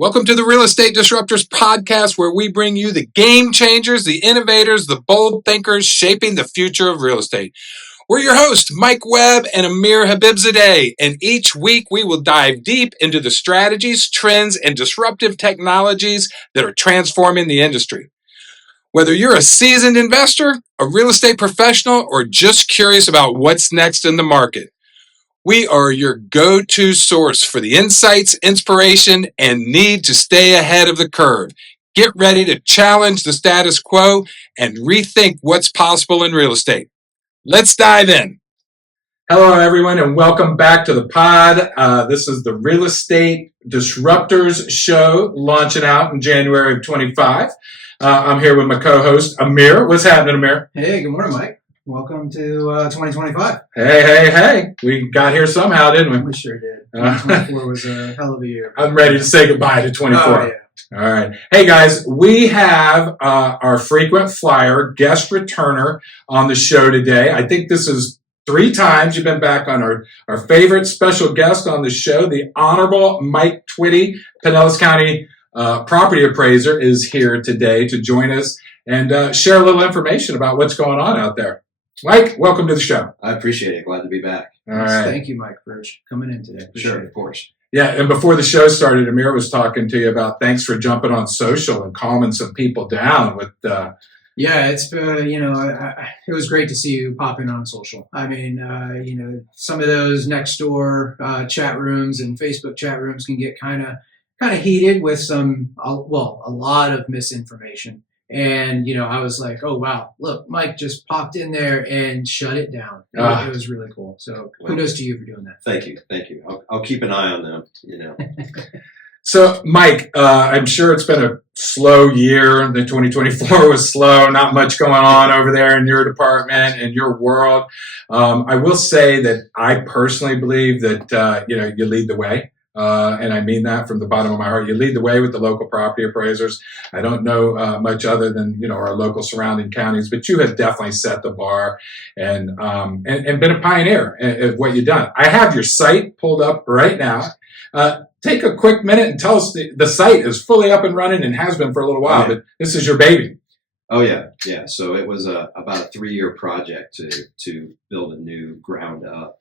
Welcome to the Real Estate Disruptors podcast, where we bring you the game changers, the innovators, the bold thinkers shaping the future of real estate. We're your hosts, Mike Webb and Amir Habibzadeh, and each week we will dive deep into the strategies, trends, and disruptive technologies that are transforming the industry. Whether you're a seasoned investor, a real estate professional, or just curious about what's next in the market, we are your go-to source for the insights, inspiration, and need to stay ahead of the curve. Get ready to challenge the status quo and rethink what's possible in real estate. Let's dive in. Hello, everyone, and welcome back to the pod. This is the Real Estate Disruptors Show, launching out in January of 25. I'm here with my co-host, Amir. What's happening, Amir? Hey, good morning, Mike. Welcome to 2025. Hey. We got here somehow, didn't we? We sure did. 2024 was a hell of a year. I'm ready to say goodbye to 24. Oh, yeah. All right. Hey, guys, we have our frequent flyer guest returner on the show today. I think this is 3 times you've been back on our favorite special guest on the show. The Honorable Mike Twitty, Pinellas County Property Appraiser, is here today to join us and share a little information about what's going on out there. Mike, welcome to the show. I appreciate it. Glad to be back. All right. Thank you, Mike, for coming in today. Sure, of course. Yeah, and before the show started, Amir was talking to you about thanks for jumping on social and calming some people down with. Yeah, it's it was great to see you pop in on social. I mean, some of those next door chat rooms and Facebook chat rooms can get kind of heated with a lot of misinformation. And, I was like, oh, wow, look, Mike just popped in there and shut it down. It was really cool. So kudos to you for doing that. Thank you. I'll keep an eye on them, So, Mike, I'm sure it's been a slow year. The 2024 was slow, not much going on over there in your department and your world. I will say that I personally believe that, you lead the way. And I mean that from the bottom of my heart. You lead the way with the local property appraisers. I don't know much other than, our local surrounding counties, but you have definitely set the bar and been a pioneer at what you've done. I have your site pulled up right now. Take a quick minute and tell us the site is fully up and running and has been for a little while, but this is your baby. Oh, yeah. So it was about a 3-year project to build a new ground up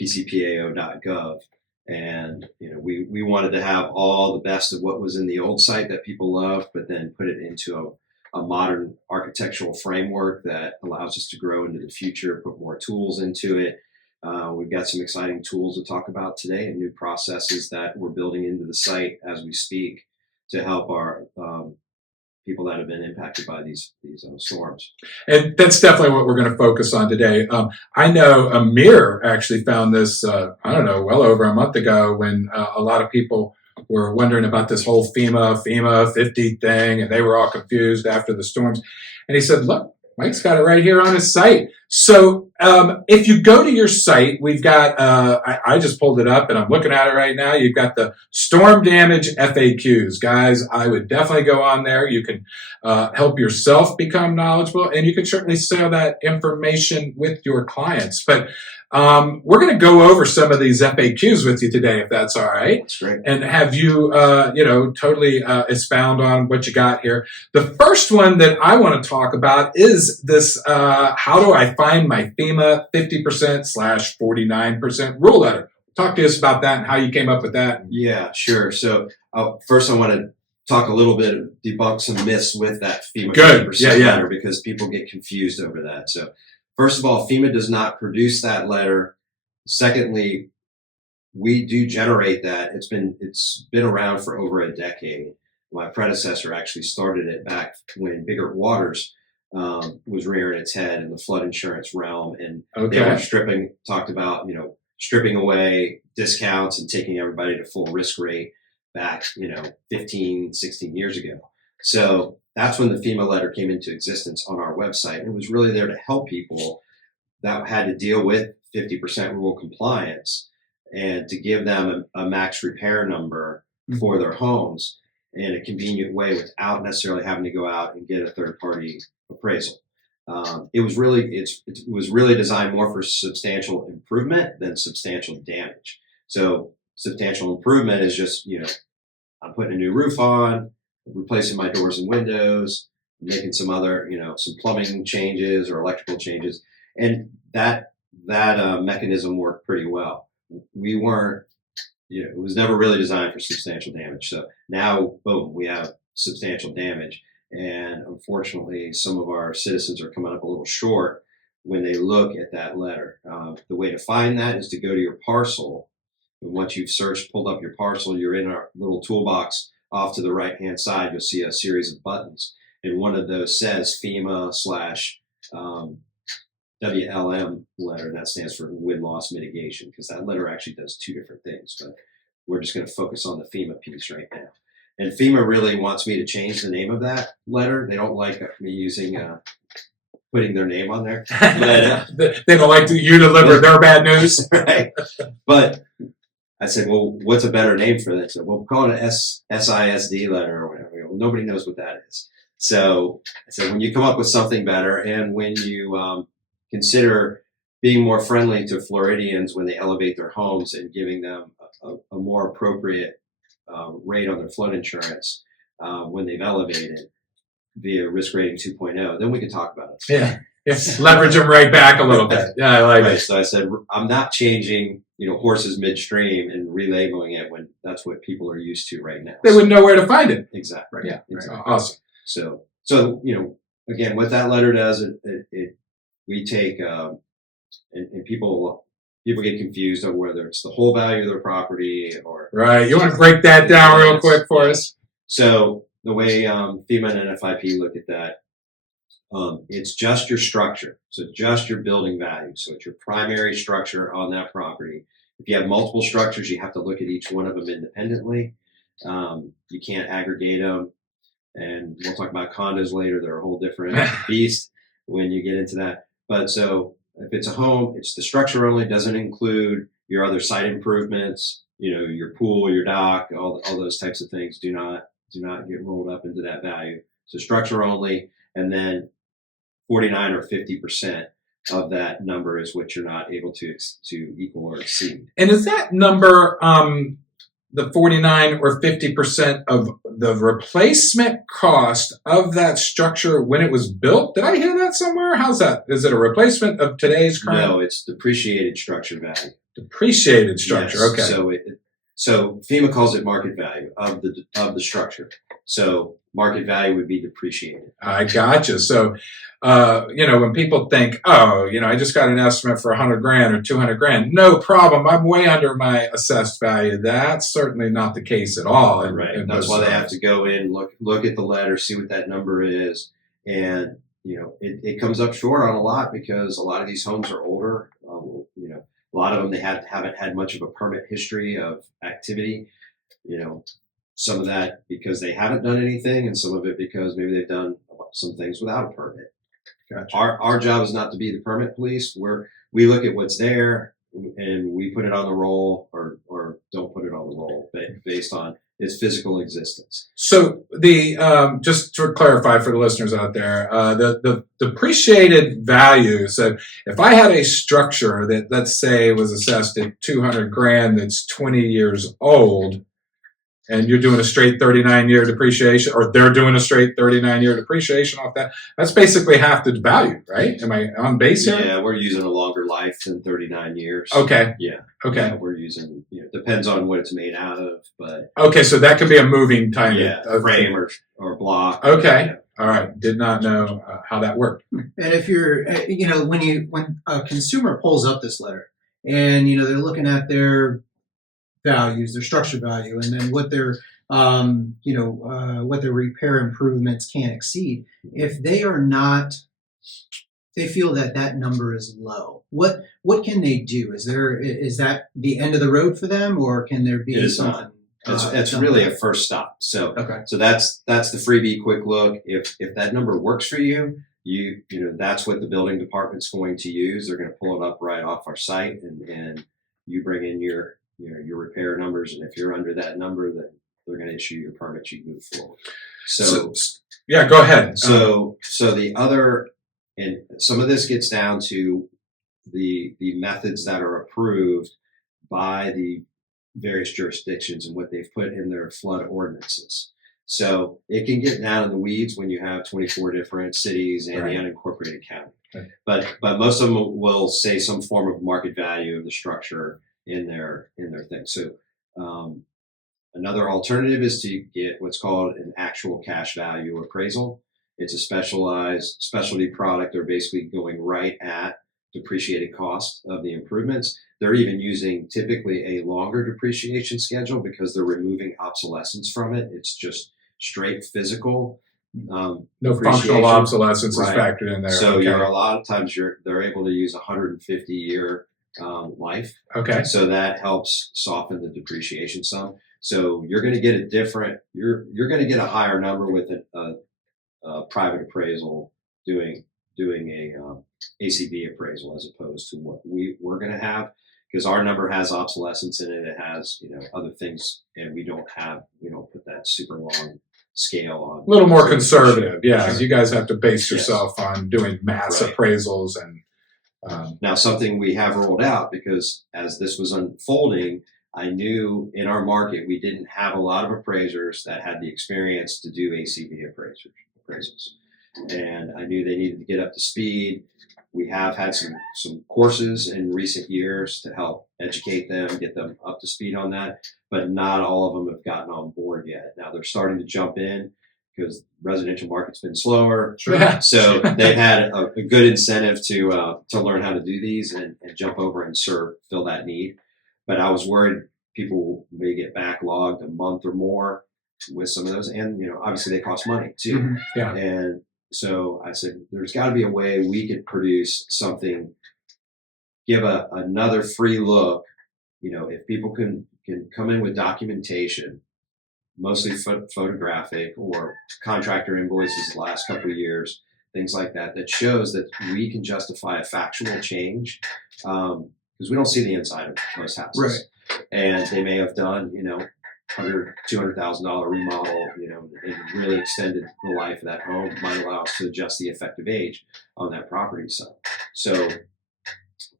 PCPAOgov. And, we wanted to have all the best of what was in the old site that people loved, but then put it into a modern architectural framework that allows us to grow into the future, put more tools into it. We've got some exciting tools to talk about today and new processes that we're building into the site as we speak to help our people that have been impacted by these storms. And that's definitely what we're going to focus on today. I know Amir actually found this, well over a month ago when a lot of people were wondering about this whole FEMA 50 thing, and they were all confused after the storms. And he said, look, Mike's got it right here on his site. So if you go to your site, we've got, I just pulled it up and I'm looking at it right now. You've got the storm damage FAQs. Guys, I would definitely go on there. You can help yourself become knowledgeable, and you can certainly share that information with your clients. But we're going to go over some of these FAQs with you today, if that's all right. That's great. And have you, totally expound on what you got here. The first one that I want to talk about is this, how do I find my FEMA 50%/49% rule letter? Talk to us about that and how you came up with that. Yeah, sure. So first I want to talk a little bit, debunk some myths with that FEMA 50% letter because people get confused over that. So first of all, FEMA does not produce that letter. Secondly, we do generate that. It's been around for over a decade. My predecessor actually started it back when Bigger Waters was rearing its head in the flood insurance realm, and they were talked about stripping away discounts and taking everybody to full risk rate back 15, 16 years ago. So that's when the FEMA letter came into existence on our website. It was really there to help people that had to deal with 50% rule compliance and to give them a max repair number for their homes in a convenient way without necessarily having to go out and get a third-party appraisal. It was really designed more for substantial improvement than substantial damage. So substantial improvement is just, I'm putting a new roof on, replacing my doors and windows, making some other, some plumbing changes or electrical changes. And that mechanism worked pretty well. We weren't, it was never really designed for substantial damage. So now, boom, we have substantial damage. And unfortunately, some of our citizens are coming up a little short when they look at that letter. The way to find that is to go to your parcel. And once you've pulled up your parcel, you're in our little toolbox off to the right-hand side. You'll see a series of buttons. And one of those says FEMA / WLM letter. That stands for wind loss mitigation, because that letter actually does two different things. But we're just going to focus on the FEMA piece right now. And FEMA really wants me to change the name of that letter. They don't like me using putting their name on there. But, they don't like you deliver their bad news. Right. But I said, well, what's a better name for this? So we'll call it an SISD letter or whatever. Nobody knows what that is. So I said, when you come up with something better, and when you consider being more friendly to Floridians when they elevate their homes and giving them a more appropriate rate on their flood insurance when they've elevated via risk rating 2.0, then we can talk about it. Yeah. Yes. Leverage them right back a little bit. Yeah, I like it. So I said, I'm not changing, horses midstream and relabeling it when that's what people are used to right now. They wouldn't know where to find it. Exactly. Yeah. Exactly. Right. Awesome. So again, what that letter does, we take and people get confused on whether it's the whole value of their property or right. You want to break that down real quick for us? So the way FEMA and NFIP look at that, it's just your structure. So just your building value. So it's your primary structure on that property. If you have multiple structures, you have to look at each one of them independently. You can't aggregate them. And we'll talk about condos later. They're a whole different beast when you get into that. But so if it's a home, it's the structure only, doesn't include your other site improvements, your pool, your dock, all those types of things do not get rolled up into that value. So structure only, and then 49 or 50% of that number is what you're not able to equal or exceed. And is that number the 49 or 50% of the replacement cost of that structure when it was built? Did I hear that somewhere? How's that? Is it a replacement of today's current? No, it's depreciated structure value. Depreciated structure. Yes. Okay. So FEMA calls it market value of the structure. So market value would be depreciated. I gotcha. So, when people think, I just got an estimate for $100,000 or $200,000, no problem. I'm way under my assessed value. That's certainly not the case at all. Right. That's why they have to go in, look at the letter, see what that number is. And, it comes up short on a lot because a lot of these homes are older. A lot of them, they haven't had much of a permit history of activity. Some of that because they haven't done anything, and some of it because maybe they've done some things without a permit. Gotcha. Our job is not to be the permit police. We look at what's there and we put it on the roll or don't put it on the roll based on its physical existence. So the just to clarify for the listeners out there, the depreciated value. So if I had a structure that, let's say, was assessed at $200,000 that's 20 years old, and you're doing a straight 39-year depreciation, or they're doing a straight 39-year depreciation off that, that's basically half the value, right? Am I on base here? Yeah, we're using a longer life than 39 years. Okay. Yeah. Okay. Yeah, we're using, depends on what it's made out of, but. Okay, so that could be a moving type of frame or block. Okay. Yeah. All right. Did not know how that worked. And if you're, when a consumer pulls up this letter and, they're looking at their values, their structure value, and then what their what their repair improvements can't exceed. If they are not, they feel that number is low. What can they do? Is that the end of the road for them, or can there be something? It's really a first stop. So okay. So that's the freebie quick look. If that number works for you, that's what the building department's going to use. They're going to pull it up right off our site, and you bring in your repair numbers, and if you're under that number, then they're going to issue your permit. You move forward. So yeah, go ahead. So the other, and some of this gets down to the methods that are approved by the various jurisdictions and what they've put in their flood ordinances. So it can get down in the weeds when you have 24 different cities and the unincorporated county. Right. But most of them will say some form of market value of the structure in their thing. So another alternative is to get what's called an actual cash value appraisal. It's a specialty product. They're basically going right at depreciated cost of the improvements. They're even using typically a longer depreciation schedule because they're removing obsolescence from it. It's just straight physical. No functional obsolescence is factored in there. So you're a lot of times they're able to use 150-year life. Okay. So that helps soften the depreciation some. So you're going to get you're going to get a higher number with a private appraisal doing a ACV appraisal as opposed to what we're going to have, because our number has obsolescence in it. It has other things, and we don't put that super long scale on. A little more conservative, yeah. You guys have to base yourself on doing mass appraisals and. Now something we have rolled out, because as this was unfolding, I knew in our market we didn't have a lot of appraisers that had the experience to do ACV appraisals. And I knew they needed to get up to speed. We have had some courses in recent years to help educate them, get them up to speed on that, but not all of them have gotten on board yet. Now they're starting to jump in because residential market's been slower. Sure. So they've had a good incentive to learn how to do these and jump over and fill that need. But I was worried people may get backlogged a month or more with some of those, and obviously they cost money too. Mm-hmm. Yeah. And so I said, there's got to be a way we could produce something, give another free look. If people can come in with documentation, mostly photographic or contractor invoices the last couple of years, things like that, that shows that we can justify a factual change, because we don't see the inside of most houses. Right. And they may have done, $200,000 remodel, and really extended the life of that home. Might allow us to adjust the effective age on that property side. So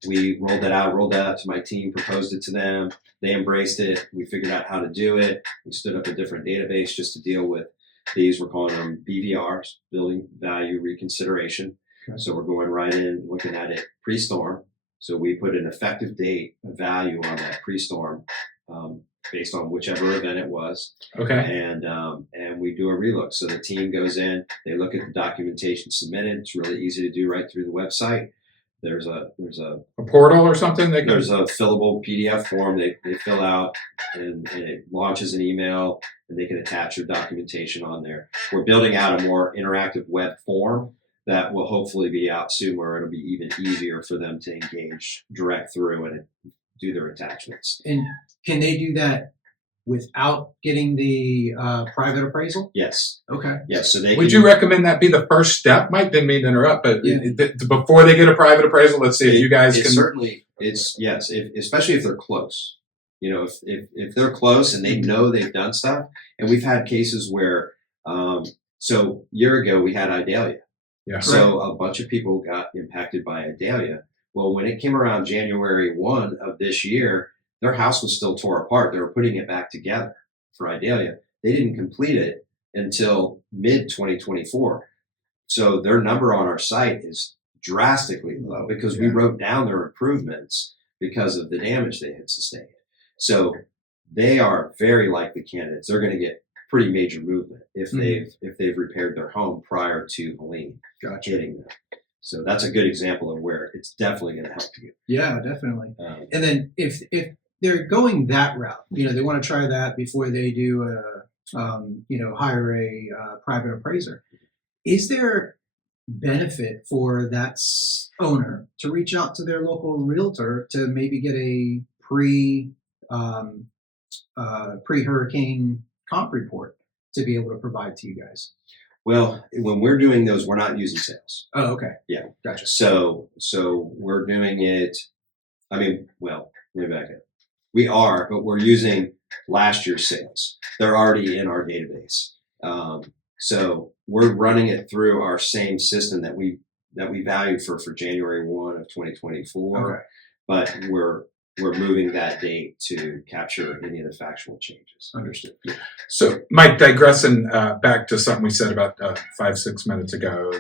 we rolled that out to my team, proposed it to them. They embraced it. We figured out how to do it. We stood up a different database just to deal with these. We're calling them BVRs, Building Value Reconsideration. Okay. So we're going right in, looking at it pre-storm. So we put an effective date, a value on that pre-storm, based on whichever event it was. Okay. And we do a relook. So the team goes in, they look at the documentation submitted. It's really easy to do right through the website. There's a portal or something. There's a fillable PDF form they fill out, and it launches an email, and they can attach their documentation on there. We're building out a more interactive web form that will hopefully be out soon, where it'll be even easier for them to engage direct through and do their attachments. And can they do that without getting the private appraisal? Yes. Okay. Yes. So would you recommend that be the first step? Mike, didn't mean to interrupt, but before they get a private appraisal, let's see if you guys can. Certainly, yes, especially if they're close. If they're close and they know they've done stuff, and we've had cases where, so a year ago we had Idalia. Yeah. So a bunch of people got impacted by Idalia. Well, when it came around January 1 of this year, their house was still tore apart. They were putting it back together for Idalia. They didn't complete it until mid-2024. So their number on our site is drastically low because we wrote down their improvements because of the damage they had sustained. So they are very likely candidates. They're going to get pretty major movement if they've repaired their home prior to the lien hitting them. So that's a good example of where it's definitely going to help you. Yeah, definitely. And then if they're going that route, they want to try that before they do hire a private appraiser. Is there benefit for that owner to reach out to their local realtor to maybe get a pre-hurricane comp report to be able to provide to you guys? Well, when we're doing those, we're not using sales. Oh, okay. Yeah. Gotcha. So we're doing it. I mean, well, let me back up. We are, but we're using last year's sales. They're already in our database. So we're running it through our same system that we valued for January 1 of 2024. Okay. But we're we're moving that date to capture any of the factual changes. Understood. So, Mike, digressing back to something we said about 5-6 minutes ago,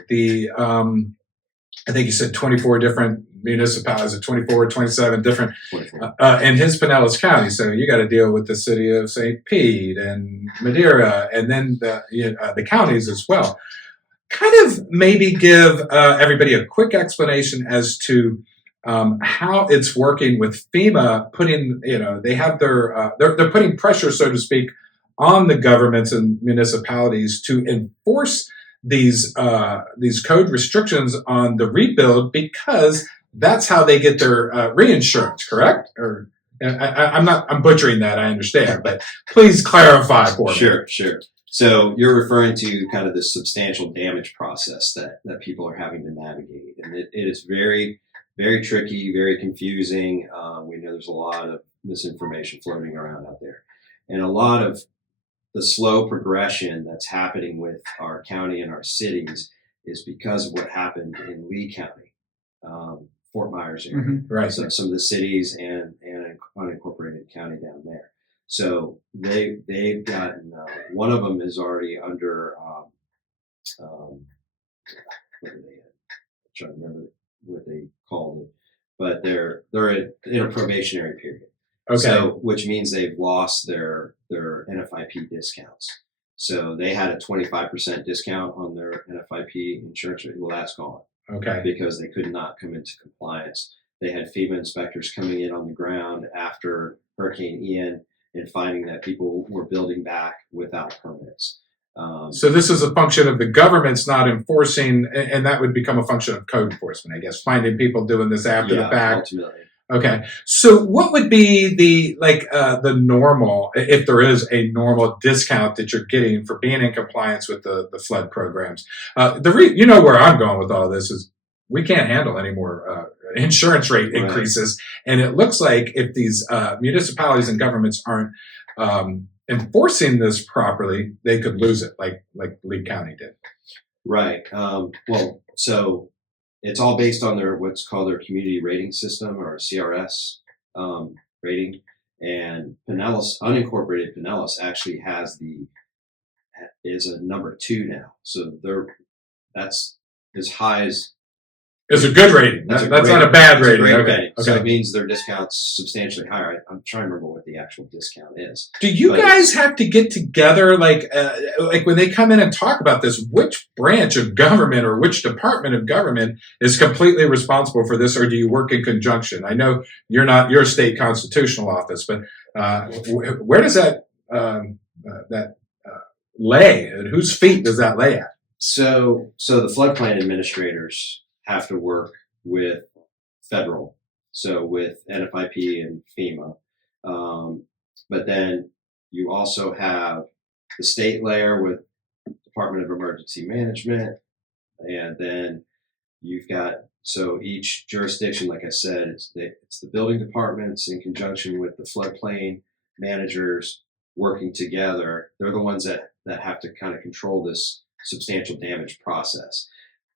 I think you said 24 different municipalities, 24, 27 different, in his Pinellas County. So you got to deal with the city of St. Pete and Madeira, and then the counties as well. Kind of maybe give everybody a quick explanation as to how it's working with FEMA putting, they have they're putting pressure, so to speak, on the governments and municipalities to enforce these code restrictions on the rebuild, because that's how they get their reinsurance, correct? Or I'm butchering that, I understand, but please clarify for me. Sure. So you're referring to kind of the substantial damage process that people are having to navigate, and it is very, very tricky, very confusing. We know there's a lot of misinformation floating around out there, and a lot of the slow progression that's happening with our county and our cities is because of what happened in Lee County, Fort Myers area. Mm-hmm. Right. So some of the cities and unincorporated county down there. So they've gotten, one of them is already under, what are they? I'm trying to remember what they called it, but they're in a probationary period. Okay. So, which means they've lost their NFIP discounts. So they had a 25% discount on their NFIP insurance rate. Well, that's gone. Okay. Because they could not come into compliance. They had FEMA inspectors coming in on the ground after Hurricane Ian and finding that people were building back without permits. So this is a function of the government's not enforcing, and that would become a function of code enforcement, I guess, finding people doing this after the fact. Ultimately. Okay. So what would be the normal, if there is a normal discount that you're getting for being in compliance with the flood programs? Where I'm going with all this is we can't handle any more insurance rate increases. Right. And it looks like if these municipalities and governments aren't enforcing this properly, they could lose it like Lee County did. Right. So it's all based on what's called their community rating system, or CRS rating. And Pinellas, unincorporated Pinellas, actually is a number 2 now. So that's as high as. It's a good rating. That's not a bad rating. Okay. So it means their discount's substantially higher. I'm trying to remember what the actual discount is. Do you guys have to get together, like when they come in and talk about this, which branch of government or which department of government is completely responsible for this, or do you work in conjunction? I know you're a state constitutional office, but where does that lay? And whose feet does that lay at? So the floodplain administrators have to work with federal, so with NFIP and FEMA. But then you also have the state layer with Department of Emergency Management. And then you've got, so each jurisdiction, like I said, it's the building departments in conjunction with the floodplain managers working together. They're the ones that have to kind of control this substantial damage process.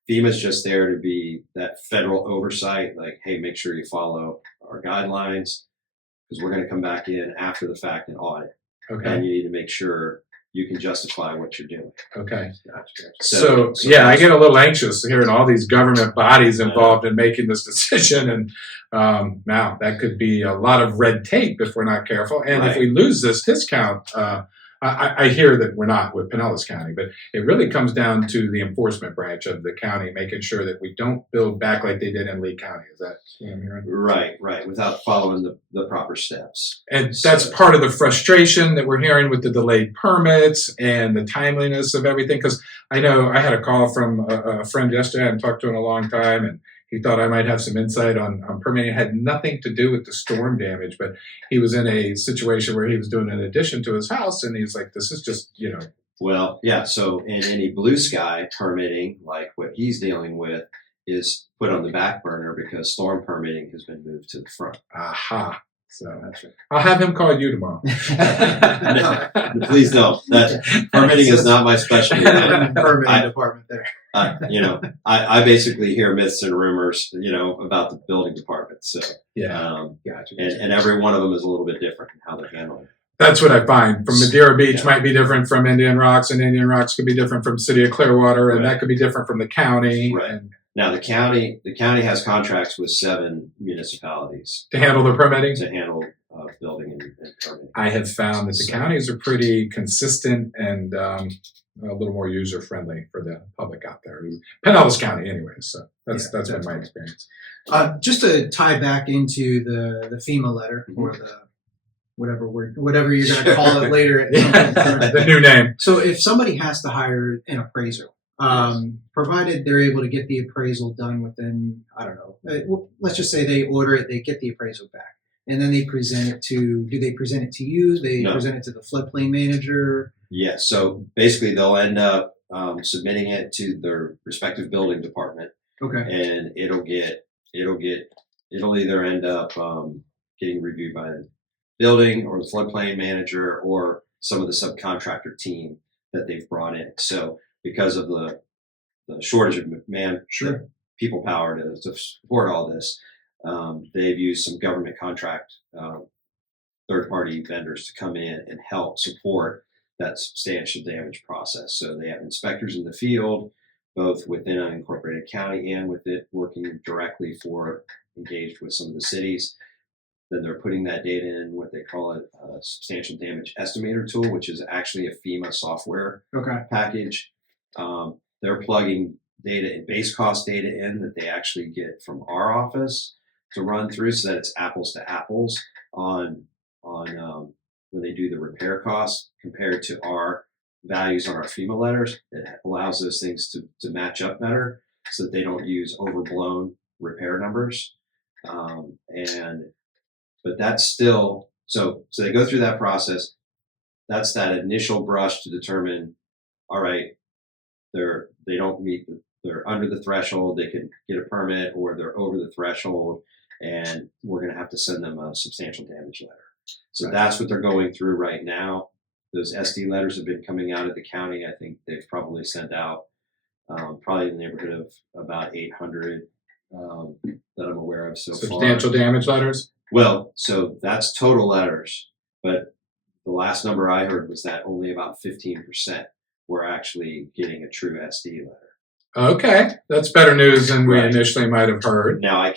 FEMA's just there to be that federal oversight, like, hey, make sure you follow our guidelines, because we're going to come back in after the fact and audit. Okay. And you need to make sure you can justify what you're doing. Okay. Gotcha. So I get a little anxious hearing all these government bodies involved in making this decision. And now that could be a lot of red tape if we're not careful. And if we lose this discount, I hear that we're not with Pinellas County, but it really comes down to the enforcement branch of the county, making sure that we don't build back like they did in Lee County. Is that what I'm hearing? Right. Without following the proper steps. And that's part of the frustration that we're hearing with the delayed permits and the timeliness of everything. Because I know I had a call from a friend yesterday. I hadn't talked to him in a long time, and he thought I might have some insight on permitting. It had nothing to do with the storm damage, but he was in a situation where he was doing an addition to his house, and he's like, this is just, Well, yeah, so in any blue sky permitting, like what he's dealing with, is put on the back burner because storm permitting has been moved to the front. Aha. So that's right. I'll have him call you tomorrow. No, please don't. That permitting is not my specialty. Permitting department there. I basically hear myths and rumors, about the building department. So Gotcha. And every one of them is a little bit different in how they're handling it. That's what I find. From Madeira Beach might be different from Indian Rocks, and Indian Rocks could be different from City of Clearwater, and that could be different from the county. Right. And now the county has contracts with 7 municipalities to handle the permitting. To handle building and permitting. I have found that the counties are pretty consistent and a little more user friendly for the public out there. Pinellas County, anyways. So that's been my experience. Just to tie back into the FEMA letter or the whatever you're going to call it later. The new name. So if somebody has to hire an appraiser, provided they're able to get the appraisal done within, I don't know, let's just say they order it, they get the appraisal back, and then they present it to, do they present it to you? They present it to the floodplain manager? Yes. So basically they'll end up submitting it to their respective building department. Okay. And it'll either end up getting reviewed by the building or the floodplain manager or some of the subcontractor team that they've brought in. So because of the shortage of people power to support all this, they've used some government contract third-party vendors to come in and help support that substantial damage process. So they have inspectors in the field, both within an incorporated county and with it working directly engaged with some of the cities. Then they're putting that data in what they call a substantial damage estimator tool, which is actually a FEMA software package. They're plugging base cost data in that they actually get from our office to run through, so that it's apples to apples on when they do the repair costs compared to our values on our FEMA letters. It allows those things to match up better so that they don't use overblown repair numbers. But that's still, so they go through that process. That's that initial brush to determine, all right, they're under the threshold, they can get a permit, or they're over the threshold, and we're going to have to send them a substantial damage letter. So that's what they're going through right now. Those SD letters have been coming out of the county. I think they've probably sent out probably in the neighborhood of about 800 that I'm aware of so far. Substantial damage letters? Well, so that's total letters, but the last number I heard was that only about 15% were actually getting a true SD letter. Okay, that's better news than we initially might have heard. Now I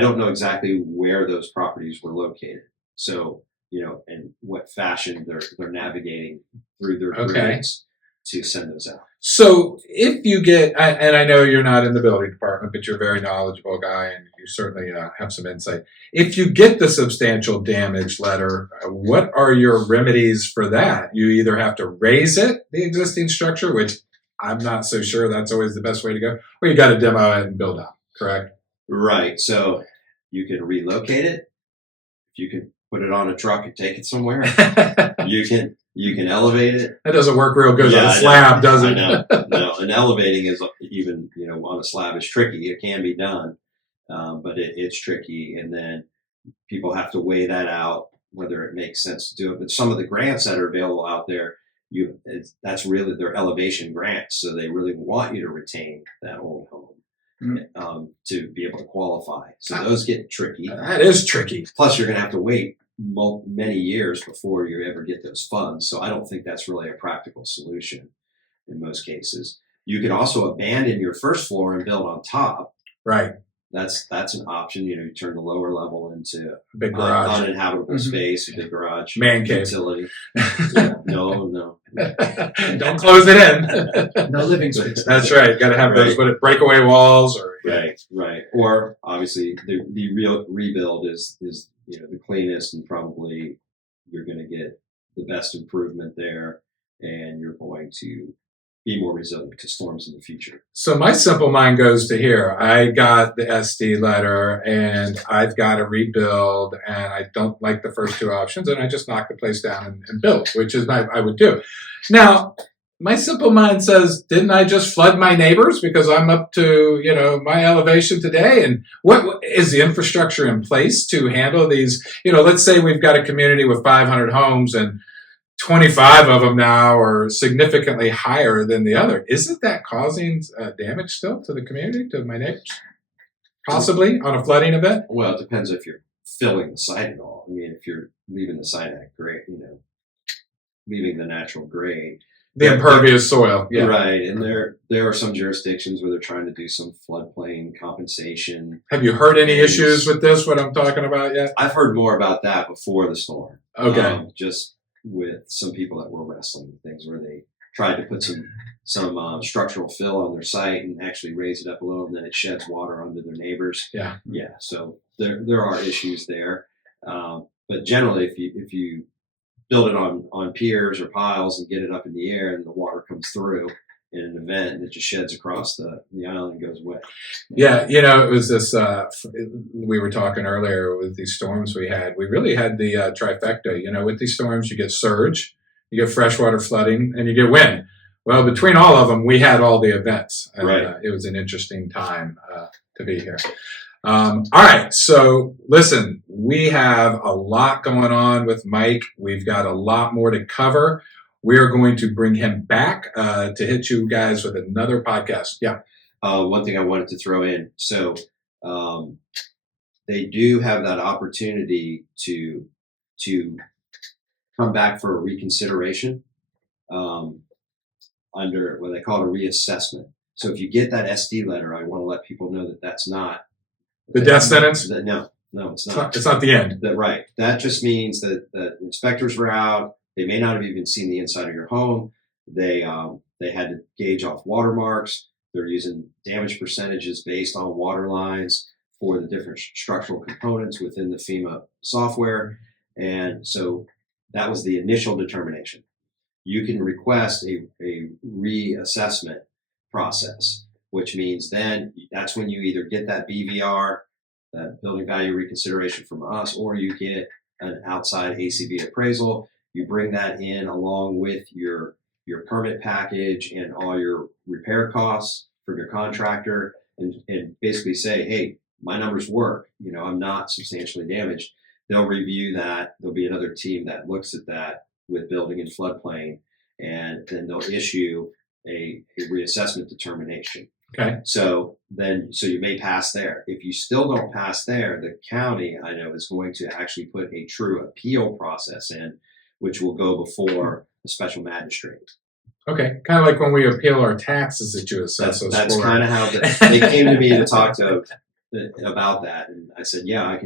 don't know exactly where those properties were located. So, and what fashion they're navigating through their grids to send those out. So if you get, and I know you're not in the building department, but you're a very knowledgeable guy and you certainly have some insight. If you get the substantial damage letter, what are your remedies for that? You either have to raise it, the existing structure, which I'm not so sure that's always the best way to go, or you got to demo it and build up, correct? Right. So you can relocate it. You can put it on a truck and take it somewhere. You can elevate it. That doesn't work real good on a slab, does it? No, and elevating is even, on a slab is tricky. It can be done, but it's tricky. And then people have to weigh that out, whether it makes sense to do it. But some of the grants that are available out there, that's really their elevation grants. So they really want you to retain that old home to be able to qualify. So those get tricky. That is tricky. Plus, you're going to have to wait many years before you ever get those funds. So I don't think that's really a practical solution in most cases. You can also abandon your first floor and build on top. Right. That's an option. You turn the lower level into a big garage, uninhabitable space, a big garage, man cave, utility. No. Don't close it in. No living space. That's right. Got to have those breakaway walls, or right. Or obviously the real rebuild is the cleanest, and probably you're going to get the best improvement there, and you're going to be more resilient to storms in the future. So my simple mind goes to here. I got the SD letter and I've got to rebuild, and I don't like the first two options, and I just knock the place down and build, which is I would do. Now, my simple mind says, didn't I just flood my neighbors because I'm up to, my elevation today? And what is the infrastructure in place to handle these? Let's say we've got a community with 500 homes and 25 of them now are significantly higher than the other. Isn't that causing damage still to the community, to my neighbors? Possibly on a flooding event? Well, it depends if you're filling the site at all. I mean, if you're leaving the site at grade, leaving the natural grade. The impervious soil. Yeah. Right. And there are some jurisdictions where they're trying to do some floodplain compensation. Have you heard any issues with this, what I'm talking about yet? I've heard more about that before the storm. Okay. Just with some people that were wrestling with things where they tried to put some structural fill on their site and actually raise it up a little, and then it sheds water onto their neighbors. Yeah. Yeah. So there are issues there. But generally, if you build it on piers or piles and get it up in the air and the water comes through in an event and it just sheds across the island and goes away. Yeah, it was this, we were talking earlier with these storms we had. We really had the trifecta. With these storms, you get surge, you get freshwater flooding, and you get wind. Well, between all of them, we had all the events. Right. It was an interesting time to be here. All right. So listen, we have a lot going on with Mike. We've got a lot more to cover. We are going to bring him back to hit you guys with another podcast. Yeah. One thing I wanted to throw in. So they do have that opportunity to come back for a reconsideration under what they call a reassessment. So if you get that SD letter, I want to let people know that that's not the death sentence. No, it's not. It's not the end. Right. That just means that the inspectors were out. They may not have even seen the inside of your home. They had to gauge off watermarks. They're using damage percentages based on water lines for the different structural components within the FEMA software. And so that was the initial determination. You can request a reassessment process, which means then that's when you either get that BVR, that building value reconsideration from us, or you get an outside ACV appraisal. You bring that in along with your permit package and all your repair costs for your contractor, and basically say, hey, my numbers work. I'm not substantially damaged. They'll review that. There'll be another team that looks at that with building and floodplain, and then they'll issue a reassessment determination. Okay. So you may pass there. If you still don't pass there, the county, I know, is going to actually put a true appeal process in, which will go before the special magistrate. Okay. Kind of like when we appeal our taxes that you assess us for. That's kind of how they came to me to talk about that. And I said, yeah, I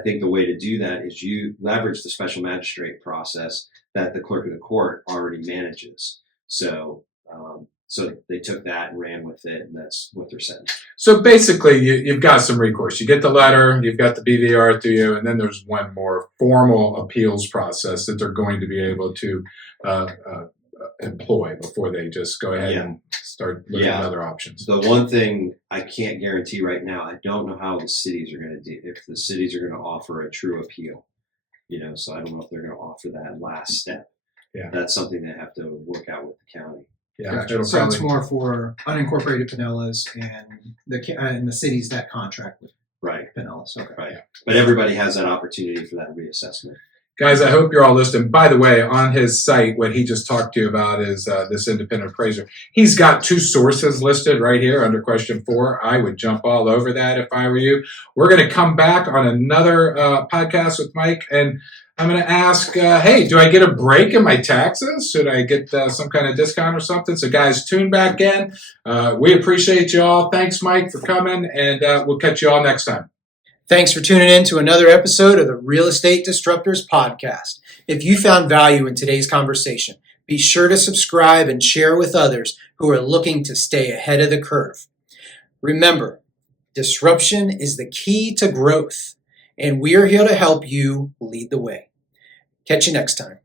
think the way to do that is you leverage the special magistrate process that the clerk of the court already manages. So they took that and ran with it, and that's what they're saying. So basically, you've got some recourse. You get the letter, you've got the BVR to you, and then there's one more formal appeals process that they're going to be able to employ before they just go ahead and start looking at other options. The one thing I can't guarantee right now, I don't know how the cities are going to do, if the cities are going to offer a true appeal. So I don't know if they're going to offer that last step. Yeah. That's something they have to work out with the county. Yeah, gotcha. So it's more for unincorporated Pinellas and the cities that contract with Pinellas. Okay. Right. But everybody has that opportunity for that reassessment. Guys, I hope you're all listening. By the way, on his site, what he just talked to you about is this independent appraiser. He's got 2 sources listed right here under question 4. I would jump all over that if I were you. We're going to come back on another podcast with Mike, and I'm going to ask, hey, do I get a break in my taxes? Should I get some kind of discount or something? So, guys, tune back in. We appreciate you all. Thanks, Mike, for coming, and we'll catch you all next time. Thanks for tuning in to another episode of the Real Estate Disruptors Podcast. If you found value in today's conversation, be sure to subscribe and share with others who are looking to stay ahead of the curve. Remember, disruption is the key to growth, and we are here to help you lead the way. Catch you next time.